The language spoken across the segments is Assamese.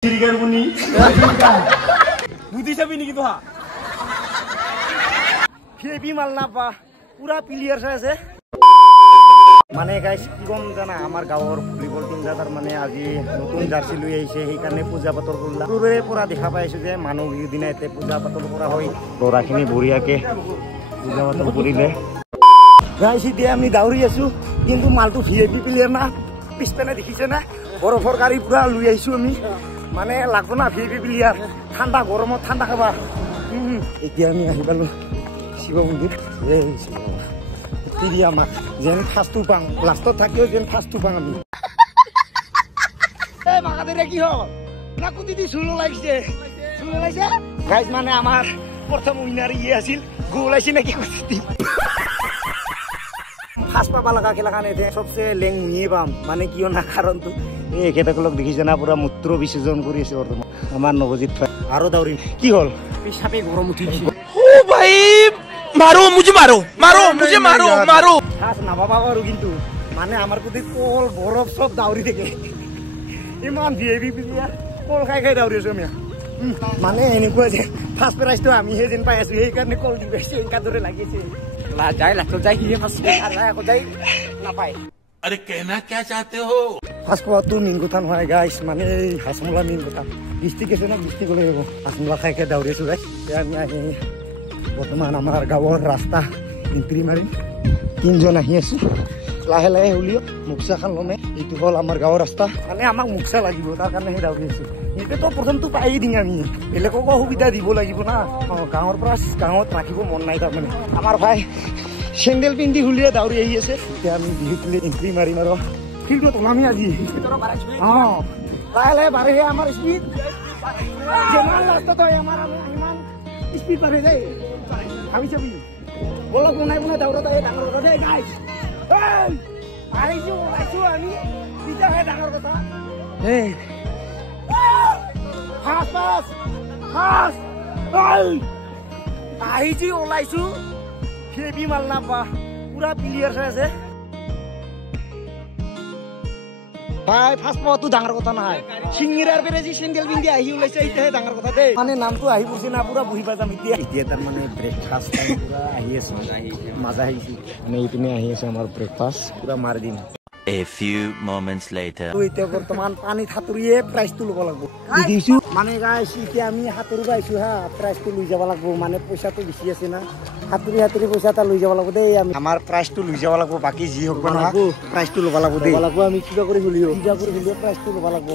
Sirigan bunyi. Budi sabi ni gitu ha. VIP malna pa pura player আছে মানে গাইস কি কম জানা আমার গাঁৱৰ ভলিবল টিম জাতাৰ মানে আজি নতুন জাৰ্সি লৈ আহিছে সেই কাৰণে পূজা পাতল কৰিলা পুৰে পৰা দেখা পাইছো যে মানুহ দিনা এতে পূজা পাতল কৰা হয় লৰাখিনি বঢ়িয়াকে পূজা পাতল কৰিলে গাইস এতিয়া আমি দাউৰি আছো কিন্তু মালটো VIP প্লেয়াৰ না পিছপেনে দেখিছে না বৰফৰ গাড়ী পুৰা লৈ আহিছো আমি মানে লাগব না VIP প্লেয়াৰ ঠাণ্ডা গৰমত ঠাণ্ডা খাবা এতিয়া আমি আহি পালো শিৱ মন্দিৰ এই Shiva Dia mak, jangan fast tu bang, last tu tak kau jangan fast tu bang ami. Maka dari kio, nak aku tadi solo lagi je, Guys mana amar, pertama winner ini hasil, gol lagi nak aku tadi. Fast apa laga kelakan itu, सबसे leng ni bang, mana kio nak karon tu. Ini kita kalau dikisah pura mutro bisijon kuri si orang, amar novojit. Aro daurin, kio, pisape gorom uti. Oh baik. मारो मुझे मारो मारो मुझे मारो मारो खास ना बाबा वारू किंतु माने आमार कुदी कोल बरफ सब दाउरी देखे इमान VIP प्लेयार कोल खाई खाई दाउरी आছো আমি মানে এনেকুৱা যে ফাৰ্স্ট প্ৰাইজ তো আমি হে যেন পাই আছো এই কাৰণে কোল দিবেছে একা দৰে লাগিছে লা যায় লাখ যায় কি ফার্স্ট আর আকৌ যায় না পায় अरे कहना क्या चाहते हो ফার্স্ট পা তো মিন কথা হয় গাইস মানে হাসমলা মিন কথা ডিস্ট্রিক্ট আছে না ডিস্ট্রিক্ট গলে যাব হাসমলা খাই খাই দাউৰি আছো গাইস আমি আহি বৰ্তমান আমাৰ গাঁৱৰ ৰাস্তা ইন্ট্ৰি মাৰিম তিনজন আহি আছো লাহে লাহে উলিও মুক্সা খান লমে এইটো হল আমাৰ গাঁৱৰ ৰাস্তা মানে আমাক মুক্সা লাগিব তাৰ কাৰণে হে দাউৰি আছো এটো প্ৰথমটো পাই দিং আমি বেলেগক সুবিধা দিব লাগিব না গাঁৱৰ পৰা গাঁৱত ৰাখিব মন নাই তাৰ মানে আমাৰ ভাই চেন্ডেল পিন্ধি হুলিয়ে দাউৰি আহি আছে এতিয়া আমি বিহুতলে ইন্ট্ৰি মাৰিম আৰু ফিল্ডত নামি আজি লাহে লাহে বাঢ়ে আমাৰ স্পীড যেমান লাষ্টত হয় আমাৰ ইমান স্পীড বাঢ়ে যায় আমি চাবি বলক বনাই বনাই দাউৰত আহে ডাঙৰ কথা দেই গাইছ আহিছো আমি পিতা হে ডাঙৰ কথা এই ফাস আহিছো ওলাইছো খেবি মাল নাপা পুৰা প্লেয়াৰ আছে ভাই ফাৰ্স্ট পাওয়া তো ডাঙৰ কথা নাই সিংগিৰাৰ বেৰেজি স্যান্ডেল পিন্ধি আহি ওলাইছে এইটাহে ডাঙৰ কথা দেই মানে নামটো আহি পৰছে না পুৰা বহি পাজাম এতিয়া তাৰ মানে ব্ৰেকফাষ্ট টাইম পুৰা আহি আছে মাজা আহিছে মানে ইপিনে আহি আছে আমাৰ ব্ৰেকফাষ্ট পুৰা মাৰি দিম A few moments later তো এতিয়া বৰ্তমান পানী হাতুৰিয়ে প্ৰাইজটো ল'ব লাগিব দিছো মানে গাইছ এতিয়া আমি হাতুৰি পাইছো হা প্ৰাইজটো লৈ যাব লাগিব মানে পইচাটো বেছি আছে না হাতুৰি পইচাটা লৈ যাব লাগিব দেই আমি আমাৰ প্ৰাইজটো লৈ যাব লাগিব বাকি যি হক না প্ৰাইজটো ল'ব লাগিব দেই আমি কিবা কৰি খুলিও প্ৰাইজটো ল'ব লাগিব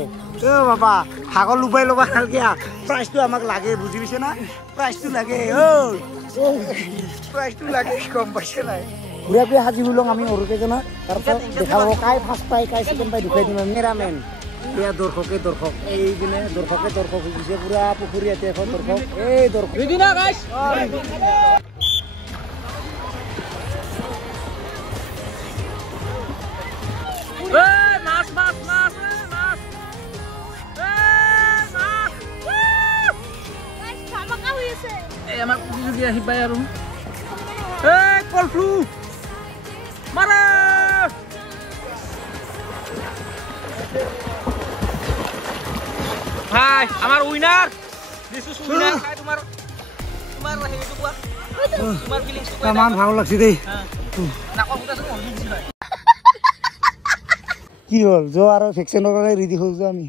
ও বাবা হাগল লুবাই ল'বা কিয়া প্ৰাইজটো আমাক লাগে বুজি পাইছে না প্ৰাইজটো লাগে প্ৰাইজটো লাগে কম পাইছে নাই ঘুরে ঘুরে হাজি হইলং আমি ওরকে জানা তারপর দেখাবো কাই ফার্স্ট পাই কাই সেকেন্ড পাই ঢুকাই দিম মেরামেন ইয়া দর্শক এই দিনে দর্শক হইছে পুরা পুকুরি আছে এখন দর্শক এই দর্শক রেডি না গাইস এই মাছ গাইস খামাকা হইছে এই আমার পুকুরি যদি আহি পাই আৰু এই কলফ্লু মাৰা হাই আমাৰ উইনাৰ দিস ইজ উইনাৰ হাই তোমাৰ হেটো কোৱা তোমাৰ ফিলিংস কোৱা মান ভালো লাগছে দেই না কথা শুন বুঝি হয় কি হল জো আর ভ্যাকসিনৰ কাৰণে ৰেডি হৈ যাও আমি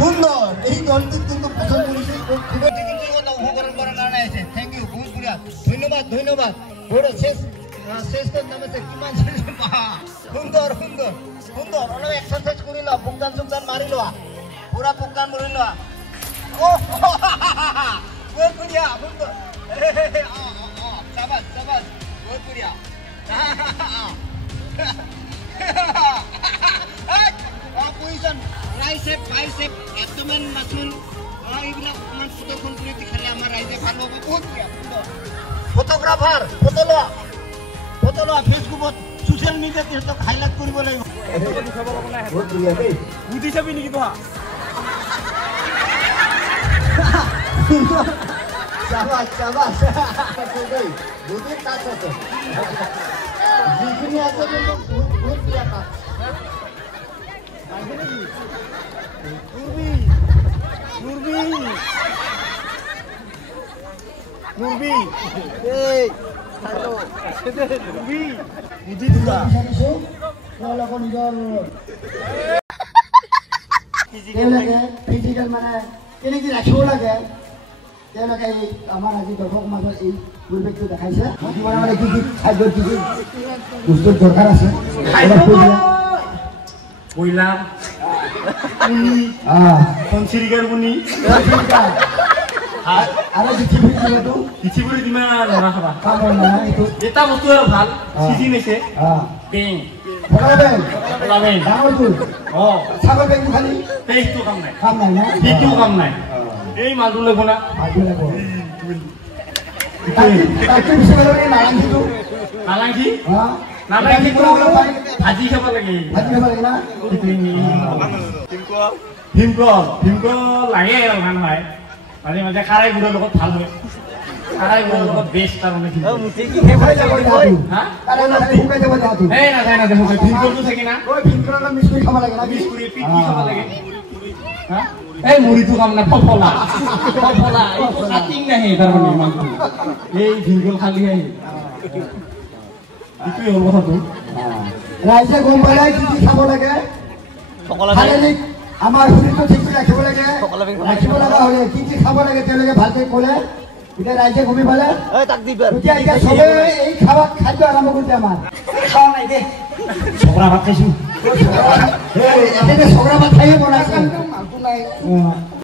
সুন্দর এই দলটির কিন্তু প্রথম করেছে অংশগ্রহণ করার কারণে আছে থ্যাংক ইউ বহুত বড়িয়া ধন্যবাদ বড় শেষ নামে কিমান সুন্দর অলপ এক্সারসাইজ কৰি লও বুকদান মাৰি লও পুৰা বুকদান মাৰি লও বহুত বড়িয়া সুন্দৰ শাবাশ বহুত বড়িয়া পজিশন ট্ৰাইসেপ বাইসেপ অ্যাবডোমেন মাসল এইবিলাক মান ফটোখন কৰি দেখালে আমাৰ ৰাইজে ভাল হ'ব বহুত সুন্দৰ ফটোগ্ৰাফাৰ ফটো লোৱা ফেসবুকত সোশ্যাল মিডিয়াত হেতক হাইলাইট কৰিব লাগিব এটো দেখাব লগা নাই বহুত ধুনীয়া দেই বুজি চাবি নেকি তোহা চাবাস চাবাস বুদ্ধি কাজ আছে যিখিনি আছে কিন্তু বহুত দিয়া কাজ মুরবি এই হ্যালো মুরবি বুদ্ধি দিলা তেওঁলোকৰ নিজৰ ফিজিকেল মানে কেনেকৈ ৰাখিব লাগে তেওঁলোকে আমাৰ আজি দৰ্শক মাজত এই পৰিৱেশটো দেখাইছে মানে কি কি খাদ্য কি কি বস্তুৰ দৰকাৰ আছে কইলা পুনি পঞ্চিৰিকাৰ পুনি আৰু পৃথিৱীটো পৃথিৱীৰ যিমান নৰা খাবা কামৰ নহয় এইটো এটা বস্তু আৰু ভাল চিজি নিছে বেং ডাঙৰটো ছাগল বেংটো খালি সেইটো কাম নাই কাম নাই না সেইটো কাম নাই এই মালটো লাগিব না তাকে পিছে নাৰাংগীটো নালাংকি নাৰাংগী ভাজি খাব লাগে ভাজি খাব লাগে না ভীমকল লাগে আৰু নহয় মাজে মাজে খাৰাই গুড়ৰ লগত ভাল হয় খাৰাই গুড়ৰ লগত বেষ্ট তাৰমানে ভীমকলটো থাকে না এই মুড়িটো কাম নাই ফফলা কাটিং নাহে তাৰমানে ইমানটো এই ভীমকল খালি আহি এইটোৱে হ'ল কথাটো ৰাইজে গম পালে কি কি খাব লাগে শাৰীৰিক আমাৰ শৰীৰটো ঠিক কৰি ৰাখিব লাগে ৰাখিব লগা হ'লে কি কি খাব লাগে তেওঁলোকে ভালকৈ ক'লে এতিয়া ৰাইজে গমি পালে এতিয়া চবে এই খাদ্য আৰম্ভ কৰিছে আমাৰ খাৱা নাই দে চকৰা ভাত খাইছো চকৰা ভাত খাইয়ে বনাইছে